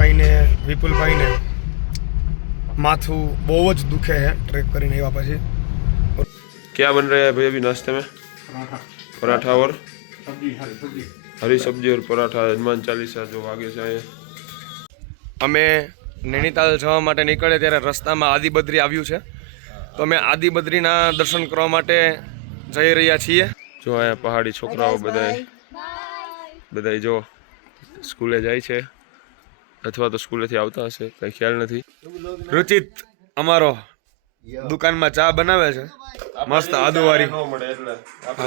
ભાઈને વિપુલભાઈને माथू बहुत दुखे है ट्रैक करने वापस ही। क्या बन रहा है भाई अभी नाश्ते में? पराठा और हरी सब्जी और पराठा। हनुमान चालीसा जो आगे से आए અમે નૈનીતાલ જવા માટે નીકળે ત્યારે રસ્તામાં આદિબદ્રી આવ્યું છે, તો અમે આદિબદ્રીના દર્શન કરવા માટે જઈ રહ્યા છીએ। જો અહીંયા પહાડી છોકરાઓ બધાય જો સ્કૂલે જાય છે અથવા તો સ્કૂલેથી આવતા હશે, કઈ ખ્યાલ નથી। રુચિત અમારો દુકાનમાં ચા બનાવે છે મસ્ત આદુવાળી।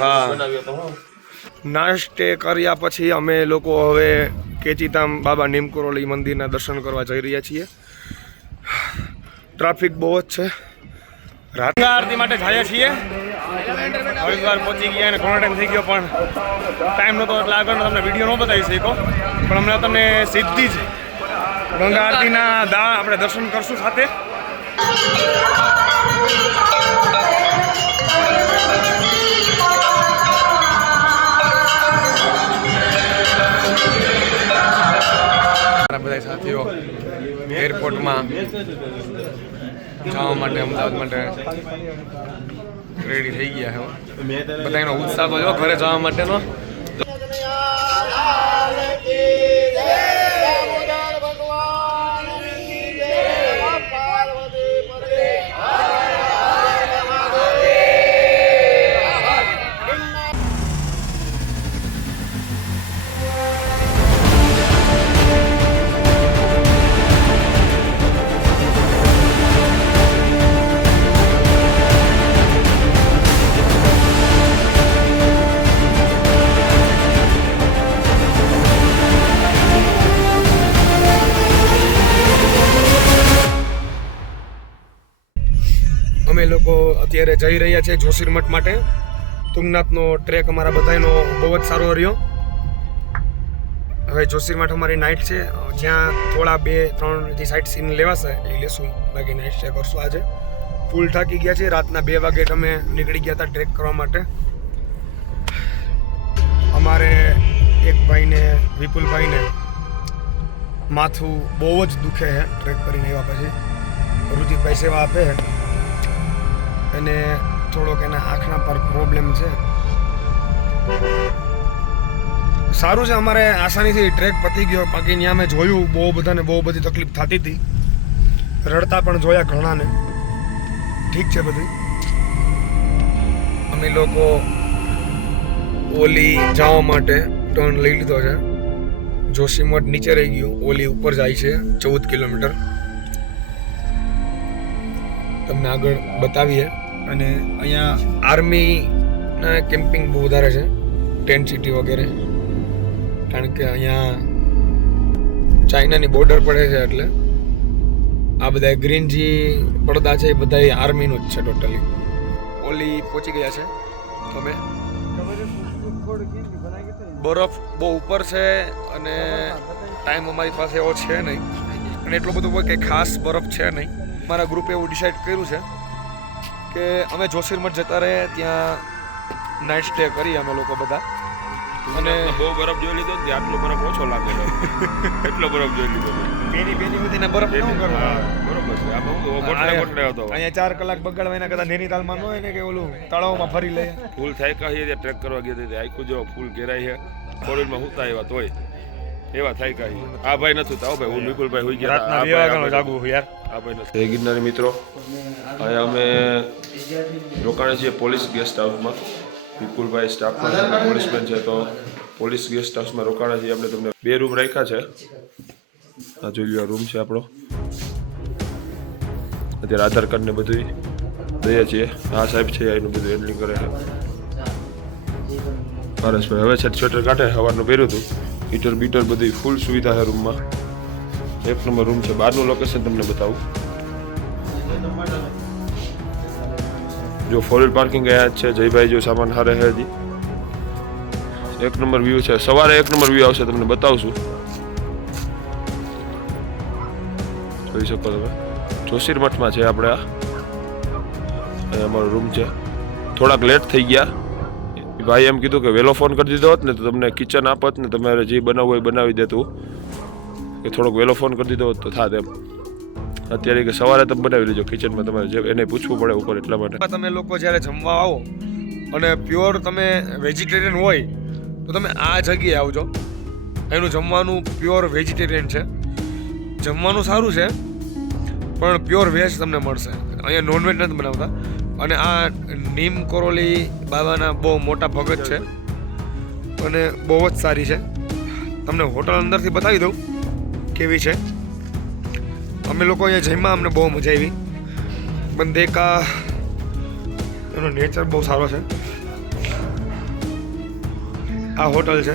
હા, નાસ્તે કર્યા પછી અમે લોકો હવે કેચીધામ બાબા નીમકરોલી મંદિરના દર્શન કરવા જઈ રહ્યા છીએ। ટ્રાફિક બહુ જ છે। રાતના આરતી માટે જઈએ છીએ। હરિદ્વાર પહોંચી ગયા અને ઘણો ટાઈમ થઈ ગયો, પણ ટાઈમ નહોતો એટલે આગળનો તમને વિડીયો ન બતાવી શકો, પણ હમણાં તમને સીધી જ ગંગા આરતીના આપણે દર્શન કરશું સાથે। બધા સાથીઓ એરપોર્ટમાં જવા માટે અમદાવાદ માટે રેડી થઈ ગયા છે। બધા એનો ઉત્સાહ તો જો ઘરે જવા માટેનો। અમે લોકો અત્યારે જઈ રહ્યા છીએ જોશીમઠ માટે। તુંગનાથનો ટ્રેક અમારા બધાનો બહુ જ સારો રહ્યો। હવે જોશીમઠ અમારી નાઇટ છે, જ્યાં થોડા 2-3 જે સાઇટ સીન લેવાશે એ લેશું, બાકી નાઇટ સ્ટે કરશું આજે। ફૂલ થાકી ગયા છે, રાતના 2 વાગે અમે નીકળી ગયા હતા ટ્રેક કરવા માટે। અમારે એક ભાઈને વિપુલભાઈને માથું બહુ જ દુખે છે ટ્રેક કરીને આવ્યા પછી। રુચિતભાઈ સેવા આપે છે અને થોડોક એના આંખના પર પ્રોબ્લેમ છે। સારું છે, અમારે આસાનીથી ટ્રેક પતી ગયો, બાકી ત્યાં મેં જોયું બહુ બધાને બહુ બધી તકલીફ થતી હતી, રડતા પણ જોયા ઘણાને। ઠીક છે બધું। અમે લોકો ઓલી જવા માટે ટર્ન લઈ લીધો છે। જોશીમઠ નીચે રહી ગયું, ઓલી ઉપર જાય છે 14 કિલોમીટર, તમને આગળ બતાવીએ। અને અહીંયા આર્મીના કેમ્પિંગ બહુ વધારે છે, ટેન્ટ સિટી વગેરે, કારણ કે અહીંયા ચાઇનાની બોર્ડર પડે છે, એટલે આ બધા ગ્રીન જે પડદા છે એ બધા આર્મીનું જ છે ટોટલી। ઓલી પહોંચી ગયા છે તમે। બરફ બહુ ઉપર છે અને ટાઈમ અમારી પાસે એવો છે નહીં, અને એટલો બધો કોઈ ખાસ બરફ છે નહીં। મારા ગ્રુપે એવું ડિસાઈડ કર્યું છે કે અમે જોશીમઠ જતા રહે, ત્યાં નાઇટ સ્ટે કરીએ અમે લોકો બધા। અને બહુ બરફ જોઈ લીધો, આટલો બરફ ઓછો લાગે એટલો બરફ જોઈ લીધો। પેની બધીને બરફ ન કરવો, બરોબર છે। અહીંયા 4 કલાક બગાડવા એના કરતાં નૈનીતાલમાં ન હોય ને કે ઓલું તળાવમાં ફરી લઈએ। ફૂલ થાય કાંઈ ટ્રેક કરવા ગયા હતા, આખું જો ફૂલ ઘેરાય છે, ફોરવ્હીલમાં હુતા એવા તોય એવા થાય કાંઈ। આ ભાઈ નથી થતા, ભાઈ હું વિપુલભાઈ હોઈ ગયા રાતના 2 વાગ્યાનો જાગવું યાર। આ ભાઈ નથી ગિરનારી મિત્રો। અહીંયા અમે રોકાણે છીએ પોલીસ ગેસ્ટ હાઉસમાં। વિપુલભાઈ સ્ટાફમાં પોલીસમેન છે, તો પોલીસ ગેસ્ટ હાઉસમાં રોકાણા છીએ। આપણે તમને 2 રૂમ રાખ્યા છે। આ જોઈ લો, રૂમ છે આપણો। અત્યારે આધાર કાર્ડ ને બધું દઈએ છીએ। આ સાહેબ છે એનું બધું હેન્ડલિંગ કરે છે પારસભાઈ। હવે છે સ્વેટર કાઢે, સવારનું પહેર્યું હતું, હીટર બીટર બધી ફૂલ સુવિધા છે રૂમમાં। 1 નંબર રૂમ છે। બહારનું લોકેશન તમને બતાવું, જો 4 વ્હીલ પાર્કિંગ અહીંયા જ છે। જયભાઈ જો સામાન હારે છે હજી। 1 નંબર વ્યૂ છે, સવારે 1 નંબર વ્યૂ આવશે, તમને બતાવશું, જોઈ શકો તમે। જોશીમઠમાં છે આપણે, આ અમારો રૂમ છે। થોડાક લેટ થઈ ગયા, ભાઈ એમ કીધું કે વહેલો ફોન કરી દીધો હોત ને તો તમને કિચન આપત ને તમારે જે બનાવવું હોય બનાવી દેતું, કે થોડોક વહેલો ફોન કરી દીધો હોત તો થાત એમ. અત્યારે કે સવારે તમે બનાવી લેજો કિચનમાં, તમારે જે એને પૂછવું પડે ઉપર એટલા માટે. તમે લોકો જ્યારે જમવા આવો અને પ્યોર તમે વેજીટેરિયન હોય તો તમે આ જગ્યાએ આવજો. એનું જમવાનું પ્યોર વેજીટેરિયન છે, જમવાનું સારું છે પણ પ્યોર વેજ તમને મળશે. અહીંયા નોનવેજ નથી બનાવતા. અને આ નીમ કોરોલી બાબાના બહુ મોટા ભગત છે અને બહુ જ સારી છે. તમને હોટલ અંદરથી બતાવી દઉં કેવી છે. અમે લોકો અહીંયા જમ્યા, અમને બહુ મજા આવી. બંદેકા એનો નેચર બહુ સારો છે. આ હોટલ છે.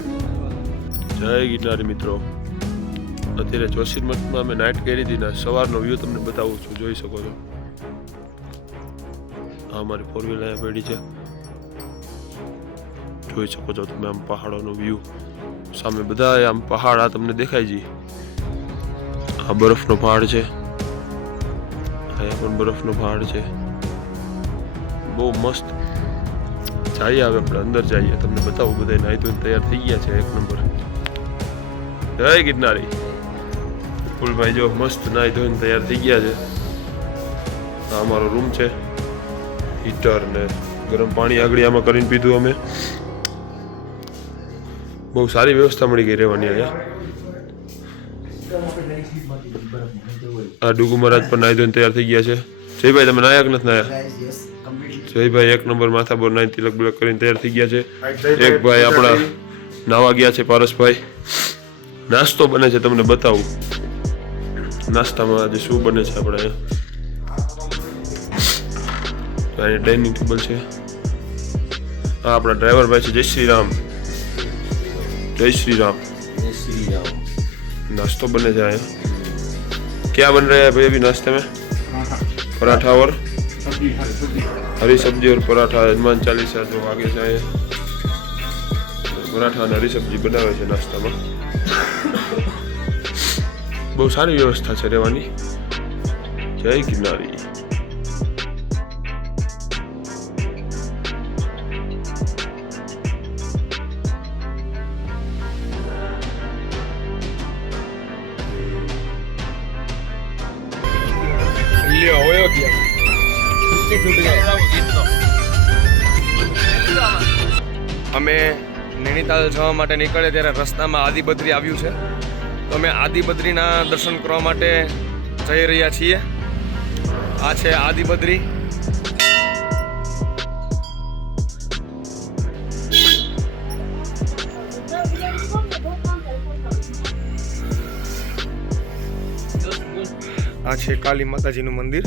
જય ગિરનારી મિત્રો, અત્યારે જોશીમઠમાં અમે નાઇટ કરી હતી ને સવારનો વ્યૂ તમને બતાવું છું, જોઈ શકો છો. આ અમારી 4 વ્હીલ અહીંયા પડી છે, જોઈ શકો છો તમે. આમ પહાડોનો વ્યૂ સામે બધા આમ પહાડ આ તમને દેખાય છે. આ બરફનો પહાડ છે, અહીંયા પણ બરફનો પહાડ છે. બહુ મસ્ત. જઈએ હવે આપણે અંદર જઈએ, તમને બતાવું. બધા નાહી ધોઈને તૈયાર થઈ ગયા છે, એક નંબર. જય ગિરનારી. વિપુલભાઈ જો મસ્ત નાહી ધોઈને તૈયાર થઈ ગયા છે. આ અમારો રૂમ છે, હીટર ને ગરમ પાણી આગળ આમાં કરીને પીધું અમે. બહુ સારી વ્યવસ્થા મળી ગઈ રહેવાની અહીંયા. આ ડુગુ મહારાજ પણ નાહી ધોઈને તૈયાર થઈ ગયા છે. જયભાઈ તમે નાયા કે નથી નાયા? જયભાઈ એક નંબર માથા બોર નાઈ તિલક બિલક કરીને તૈયાર થઈ ગયા છે. એક ભાઈ આપણા નાવા ગયા છે, પારસભાઈ. નાસ્તો બને છે, તમને બતાવું નાસ્તામાં આજે શું બને છે. આપણે અહીંયા ડાઇનિંગ ટેબલ છે. આ આપણા ડ્રાઈવર ભાઈ છે, જય શ્રી રામ. જય શ્રી રામ. नाश्तो बने जाए. क्या बन रहा है भाई अभी नाश्ते में? पराठा और हरी सब्जी और पराठा. हनुमान चालीसा जो आगे जाए, पराठा और हरी सब्जी बनावे છે નાસ્તામાં. બહુ સારી વ્યવસ્થા છે રહેવાની. જય ગિરનારી. અમે નૈનીતાલ જવા માટે નીકળે ત્યારે રસ્તામાં આદિબદ્રી આવ્યું છે, તો અમે આદિબદ્રીના દર્શન કરવા માટે જઈ રહ્યા છીએ. આ છે આદિબદ્રી. આ છે કાલી માતાજીનું મંદિર.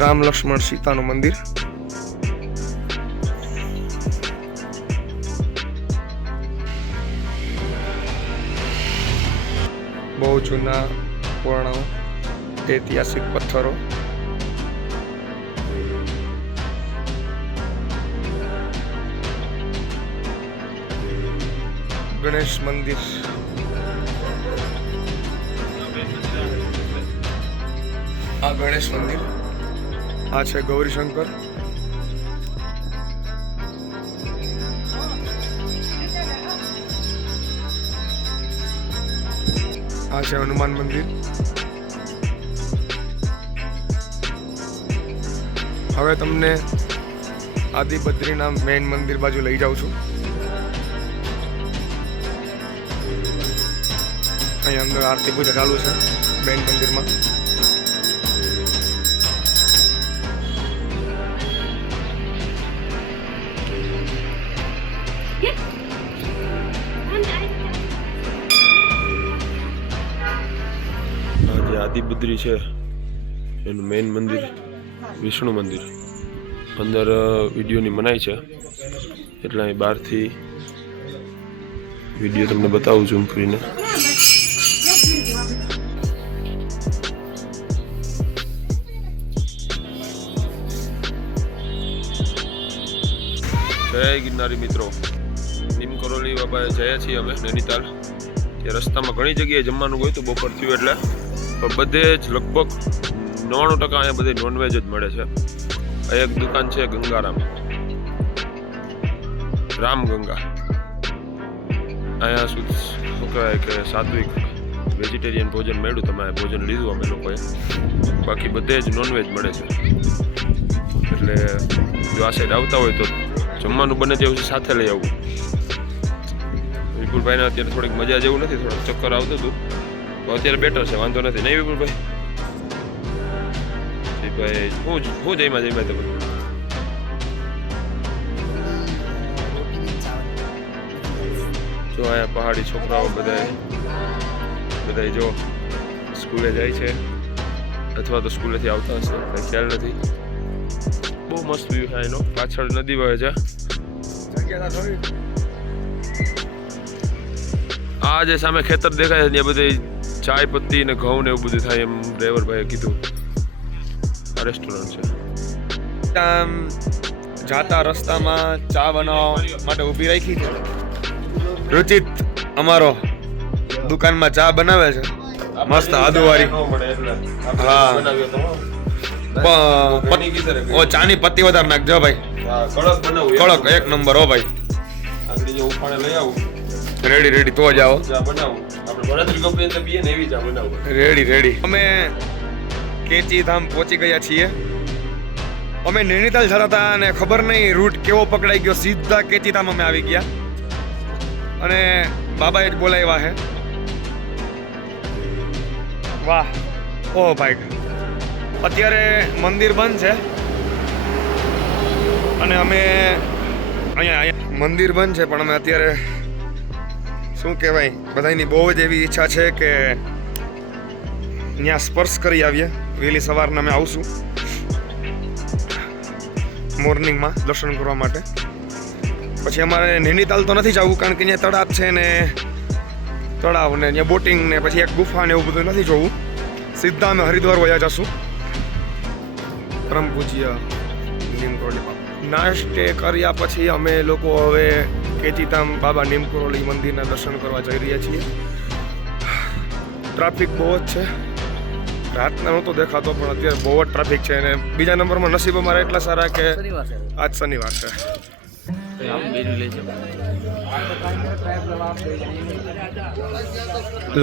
રામ લક્ષ્મણ સીતાનું મંદિર. બહુ જૂના પુરાણો ઐતિહાસિક પથ્થરો. ગણેશ મંદિર. આ ગણેશ મંદિર. આ છે ગૌરીશંકર. આ છે હનુમાન મંદિર. હવે તમને આદિબદ્રીના મેઇન મંદિર બાજુ લઈ જાઉં છું. અહીંયા અંદર આરતી પૂજા ચાલુ છે મેઇન મંદિરમાં. આદિબદ્રી છે એનું મેઇન મંદિર, વિષ્ણુ મંદિર. અંદર વિડીયોની મનાઈ છે એટલે અહીં બહારથી વિડીયો તમને બતાવું ઝૂમ કરીને. જય ગિરનારી મિત્રો, નીમ કરોલી બાબા જયા છીએ અમે નૈનીતાલ. ત્યાં રસ્તામાં ઘણી જગ્યાએ જમવાનું ગયું હતું બપોર થયું એટલે, પણ બધે જ લગભગ 99% અહીંયા બધે નોનવેજ જ મળે છે. એક દુકાન છે ગંગારામ, રામ ગંગા. અહીંયા શું કહેવાય કે સાત્વિક વેજીટેરિયન ભોજન મળ્યું, તમે ભોજન લીધું અમે લોકોએ. બાકી બધે જ નોનવેજ મળે છે. એટલે જો આ સાઈડ આવતા હોય તો જમવાનું બને તેવું સાથે લઈ આવવું. વિપુલભાઈને અત્યારે થોડીક મજા જેવું નથી, થોડુંક ચક્કર આવતું હતું, તો અત્યારે બેટર છે, વાંધો નથી. નહીં વિપુલભાઈ? ભાઈ હું જઈમાં તમે જો અહીંયા પહાડી છોકરાઓ બધા જો સ્કૂલે જાય છે અથવા તો સ્કૂલેથી આવતા હશે, કંઈ ખ્યાલ નથી. બહુ મસ્ત વ્યૂ છે એનો, પાછળ નદી વહે છે. આ જે સામે ખેતર દેખાય છે ત્યાં બધી ચાય પત્તી ને ઘઉં ને એવું બધું થાય એમ ડ્રાઈવરભાઈએ કીધું. આ રેસ્ટોરન્ટ છે. જાતા રસ્તામાં ચા બનાવવા માટે ઊભી રાખી છે. રુચિત અમારો દુકાનમાં ચા બનાવે છે, મસ્ત આદુવાળી. હા, ચાની પત્તી વધારે નાખજો ભાઈ, કડક એક નંબર. હો ભાઈ, રેડી તો જ આવો. રેડી. અમે કેચી ધામ પહોંચી ગયા છીએ. અમે નૈનીતાલ જતા હતા અને ખબર નહીં રૂટ કેવો પકડાઈ ગયો, સીધા કેચી ધામ અમે આવી ગયા અને બાબાએ જ બોલાવ્યા છે. વાહ, ઓહ ભાઈ. અત્યારે મંદિર બંધ છે અને અમે અહીંયા મંદિર બંધ છે, પણ અમે અત્યારે શું કહેવાય, બધાની બહુ જ એવી ઈચ્છા છે કે ત્યાં સ્પર્શ કરી આવીએ. વહેલી સવારના અમે આવશું મોર્નિંગમાં દર્શન કરવા માટે. પછી અમારે નૈનીતાલ તો નથી જવું, કારણ કે ત્યાં તળાવ છે ને તળાવ ને ત્યાં બોટિંગ ને પછી એક ગુફા ને એવું બધું નથી જોવું. સીધા અમે હરિદ્વાર વયા જશું. પરમ પૂજ્ય નીમકરોલી નાસ્તે કર્યા પછી અમે લોકો હવે કેચીધામ બાબા નીમકરોલી મંદિરના દર્શન કરવા જઈ રહ્યા છીએ. ટ્રાફિક બહુ જ છે, રાતના નહોતો દેખાતો પણ અત્યારે બહુ જ ટ્રાફિક છે. અને બીજા નંબરમાં નસીબ અમારા એટલા સારા કે આજ શનિવાર છે.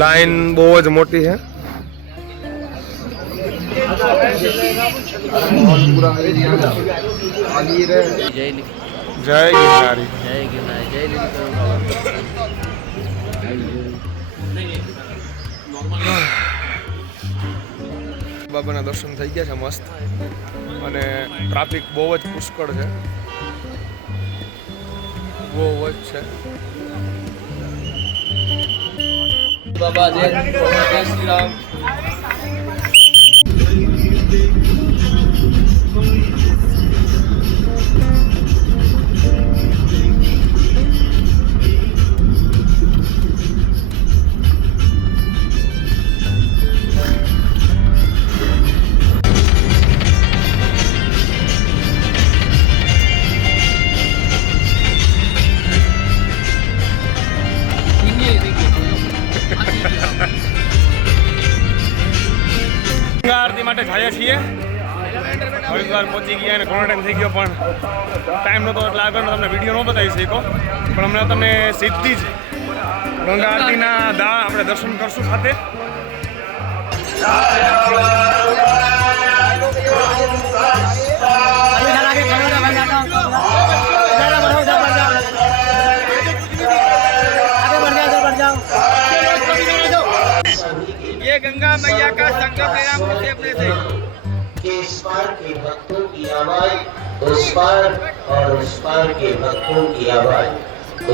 લાઈન બહુ જ મોટી છે. જય ગિરનારી. બાબાના દર્શન થઈ ગયા છે મસ્ત, અને ટ્રાફિક બહુ જ પુષ્કળ છે, બહુ જ છે. બાબા જય શ્રી રામ. આરતી માટે જઈએ છીએ. હરિદ્વાર પહોંચી ગયા અને ઘણો ટાઈમ થઈ ગયો, પણ ટાઈમ નહોતો એટલે આગળનો તમને વિડીયો ન બતાવી શકો. પણ હમણાં તમને સીધી જ ગંગા આરતીના આપણે દર્શન કરશું સાથે. ये गंगा मैया का संगम है अपने से कि इस पार के भक्तों की आवाज उस पार और उस पार के भक्तों की आवाज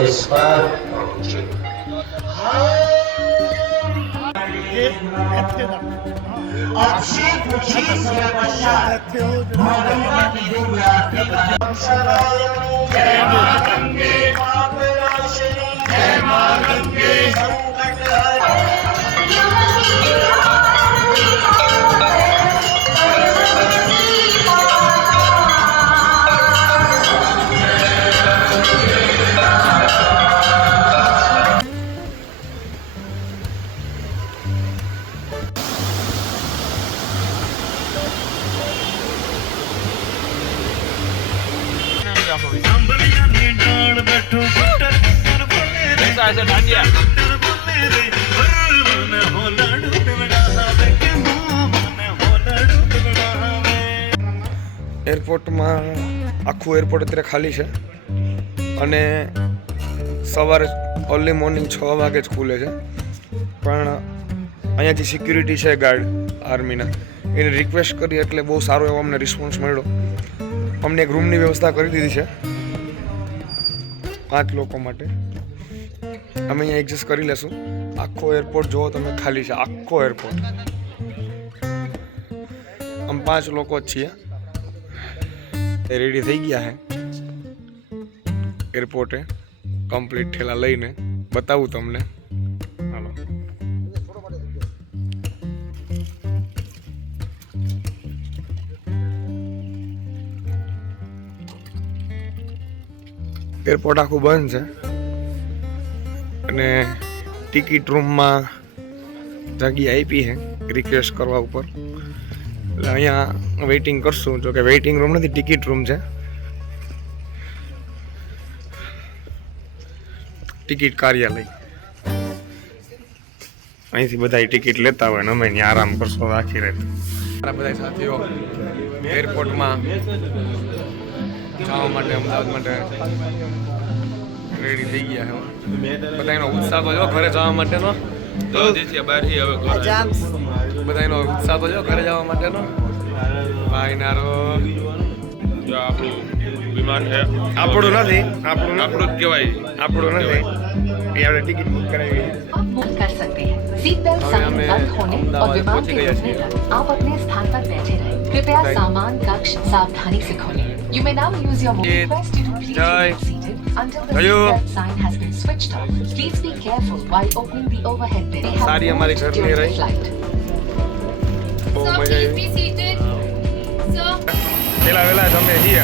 उस पार पहुंचे. अच्छी खुशी से पश्चात गंगा की दिव्य आरती का जय मां गंगे पापनाशिनी जय मां गंगे संकट हर રમાડે છે દાંડિયા. એરપોર્ટમાં આખું એરપોર્ટ અત્યારે ખાલી છે અને સવારે અર્લી મોર્નિંગ 6 વાગે જ ખુલે છે. પણ અહીંયા જે સિક્યુરિટી છે ગાર્ડ આર્મીના એને રિક્વેસ્ટ કરી એટલે બહુ સારો એવો અમને રિસ્પોન્સ મળ્યો. અમને એક રૂમની વ્યવસ્થા કરી દીધી છે 5 લોકો માટે. અમે અહીંયા એડજસ્ટ કરી લેશું. આખો એરપોર્ટ જુઓ તમે ખાલી છે, આખો એરપોર્ટ. અમે 5 લોકો જ છીએ. એ રેડી થઈ ગયા છે એરપોર્ટે કમ્પ્લીટ ઠેલા લઈને. બતાવું તમને. હાલો. એરપોર્ટ આખું બંધ છે અને ટિકિટ રૂમમાં જગ્યા આપી છે રિક્વેસ્ટ કરવા ઉપર. એટલે અહીંયા વેઇટિંગ કરશું. જો કે વેઇટિંગ રૂમ નથી, ટિકિટ રૂમ છે. ટિકિટ કાર્યાલય. અહીંથી બધા ટિકિટ લેતા હોય ને અમે અહીંયા આરામ કરશો આખી રાત. મારા બધા સાથીઓ એરપોર્ટમાં જવા માટે, અમદાવાદ માટે રેડી થઈ ગયા છે. બધાનો ઉત્સાહ તો જો ઘરે જવા માટેનો. બધાનો ઉત્સાહ તો જો ઘરે જવા માટેનો. ભાઈ નારો જો આપણું વિમાન છે. આપણું નથી, આપણું જ કહેવાય. આપણું નથી. એ આપણે ટિકિટ બુક કરાવી. आप बुक कर सकते हैं। सीट बेल्ट साइन बंद होने और विमान के रुकने तक आप अपने स्थान पर बैठे रहें। कृपया सामान कक्ष सावधानी से खोलें। You may now use your mobile device to please remain seated until the seat belt sign has been switched off. Please be careful while opening the overhead bin. They have સારી અમારી moved ઘરની during the રહી. flight. બહુ Sir, મજા please આવી. be seated. Sir. વેલા તમે છીએ.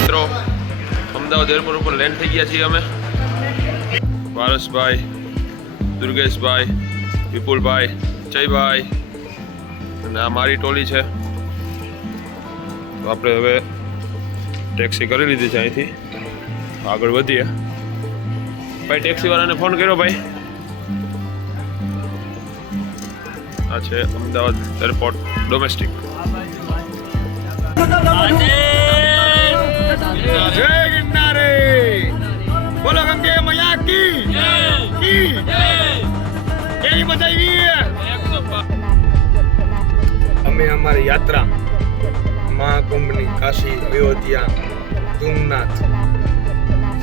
મિત્રો અમદાવાદ એરપોર્ટ ઉપર લેન્ડ થઈ ગયા છીએ અમે. પારસભાઈ, દુર્ગેશભાઈ, વિપુલભાઈ, જયભાઈ અને આ મારી ટોલી છે. તો આપણે હવે ટેક્સી કરી લીધી છે. અહીંથી આગળ વધીએ. ભાઈ ટેક્સીવાળાને ફોન કર્યો ભાઈ. આ છે અમદાવાદ એરપોર્ટ ડોમેસ્ટિક. જય ગિરનારે. બોલો ગંગે મૈયા કી કેવી બતાવી. અમે અમારી યાત્રા મહાકુંભની કાશી, અયોધ્યા, તુંગનાથ,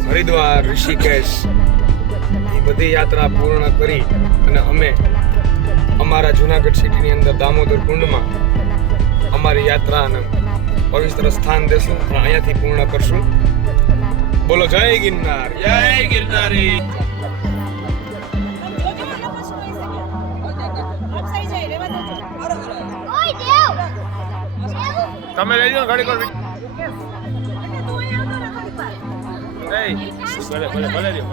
હરિદ્વાર, ઋષિકેશ એ બધી યાત્રા પૂર્ણ કરી અને અમે અમારા જુનાગઢ સિટીની અંદર દામોદર કુંડમાં અમારી યાત્રાને પવિત્ર સ્થાન દેશું અને અહીંયાથી પૂર્ણ કરશું. બોલો જય ગિરનાર. જય ગિરનારી. તમે લઈ જાઓ ગાડી પર. ભલે રહ્યો.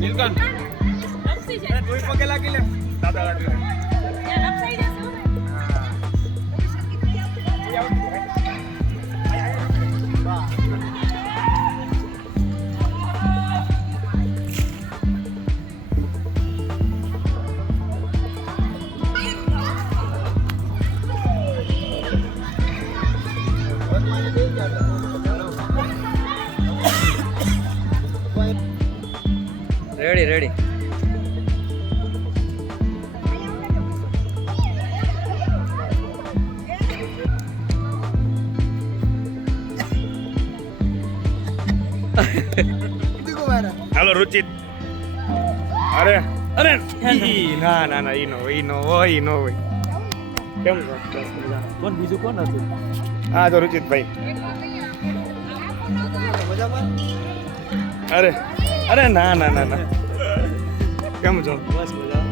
નીલકંઠ પગે લાગી લે દાદા લાગી લે. રેડી હાલો રુચિત. અરે અરે ના ઈ નો હોય. કેમ છો? કોણ બીજું કોણ હતું? હા તો રુચિતભાઈ. અરે ના કેમ છો? બસ મજા.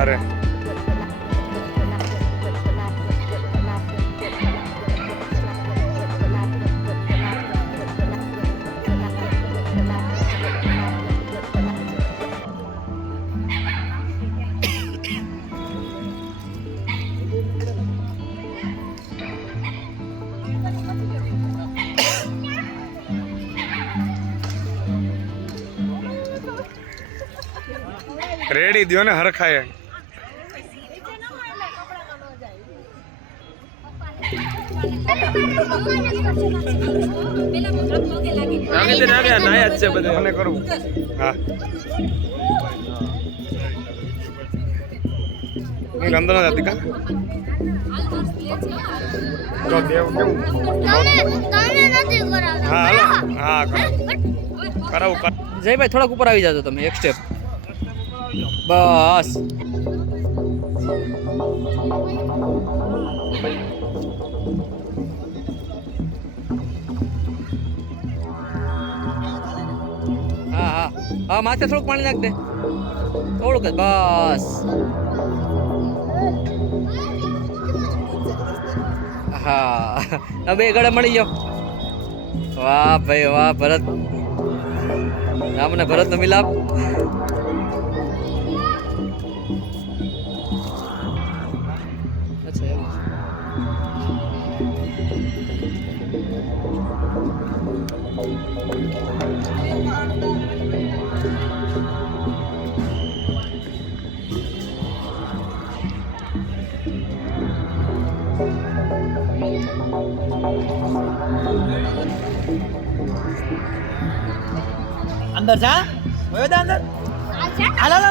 અરે રેડી દ્યો ને હરખાય. નાયા જ છે બધે મને કરવું. હા હું અંદર ના જતી કા તો દેવ કેવું હા હાલો હા કરાવું. જયભાઈ થોડાક ઉપર આવી જાજો તમે એક સ્ટેપ. બસ હા હા હા માથે થોડુંક પાણી નાખ દે થોડુંક જ બસ. હા હવે ગળે મળી જાઓ. વાહ ભાઈ વાહ ભરત રામ ને ભરત નો મિલાપ. અચ્છા એવું અંદર જા વયો દા અંદર હાલો હાલો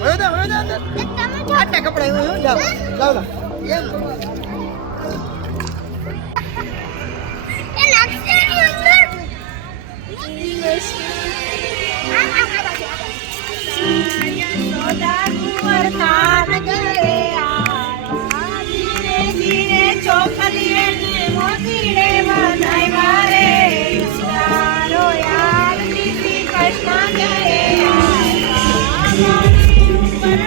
વયો દા અંદર આટલા કપડા વયો જાઓ જાઓ એમ એ લાગશે ની અંદર સોદા કુંવર થાન ગરે આયા ધીરે ધીરે ચોખલીએ ને મોતીડે બનાય મારે સારો યાર દીદી કૃષ્ણ ગરે આયા ઉપર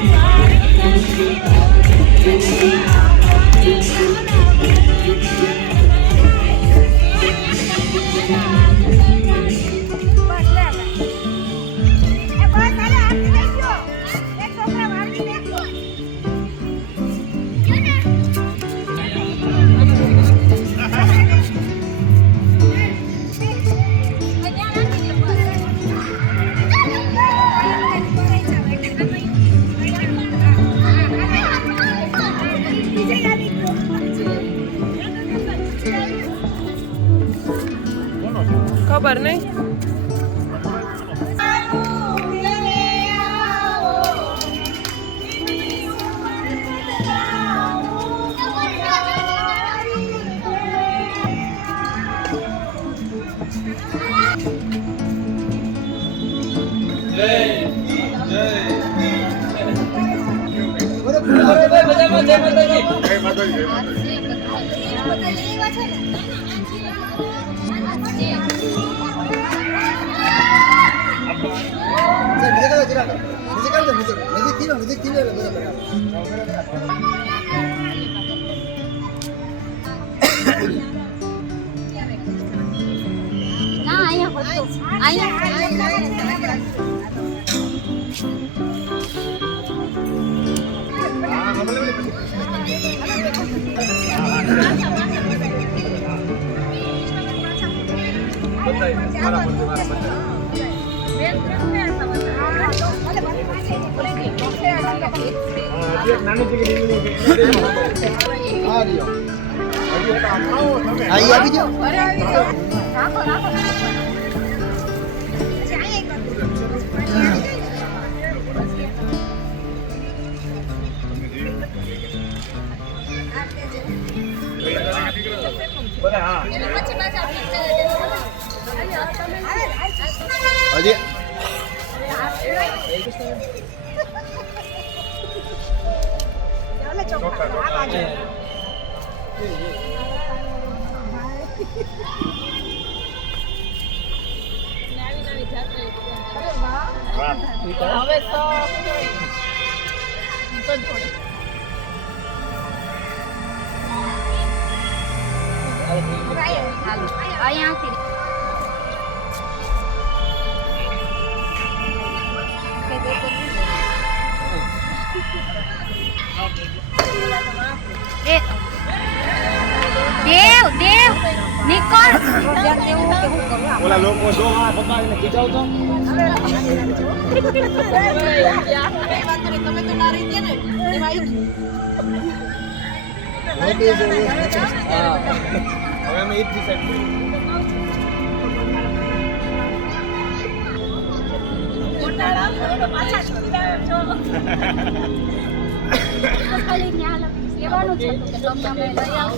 ખબર નહીં. આવી જાઓ હજી હવે તો દેવ દેવ નિકોલ ઓલા લોકો જો આ પકડીને ખીચાવ તો તમે તો નારી દે ને એમાં હવે અમે ઈદ ડિસાઈડ ખાલી ન્યા લેવાનું છે કે તમે અમે લઈ આવો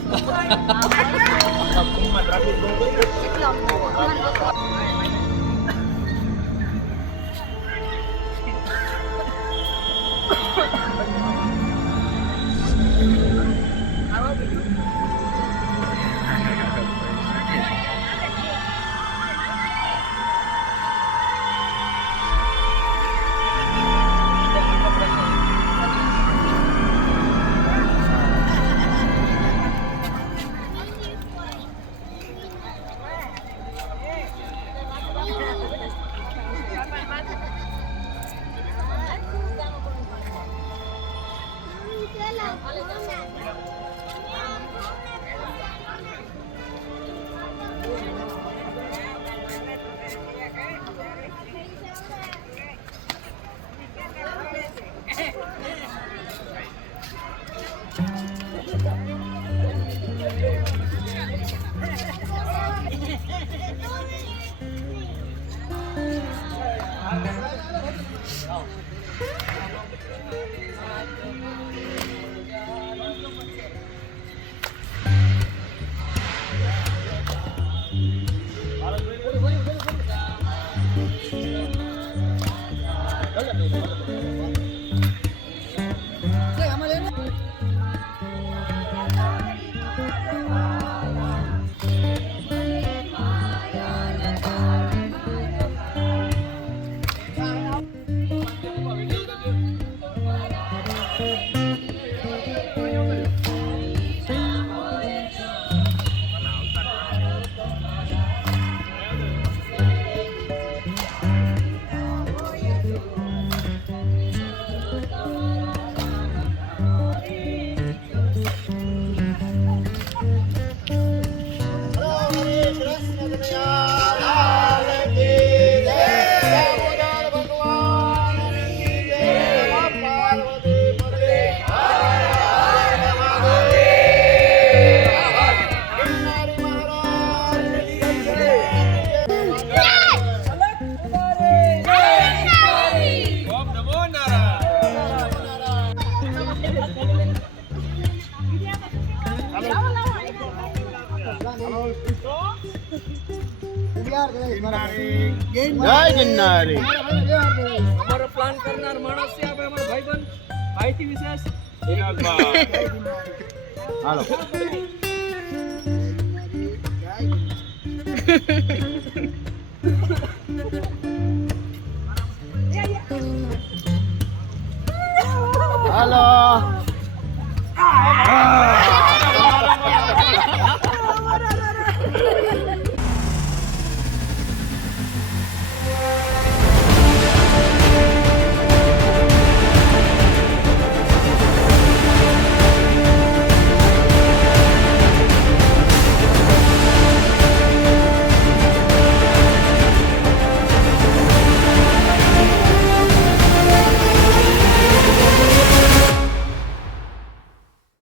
કેટલા જય ગિરનારી અમારો પ્લાન કરનાર માણસ છે આપણે અમારો ભાઈબંધ માહિતી વિશેષ હાલો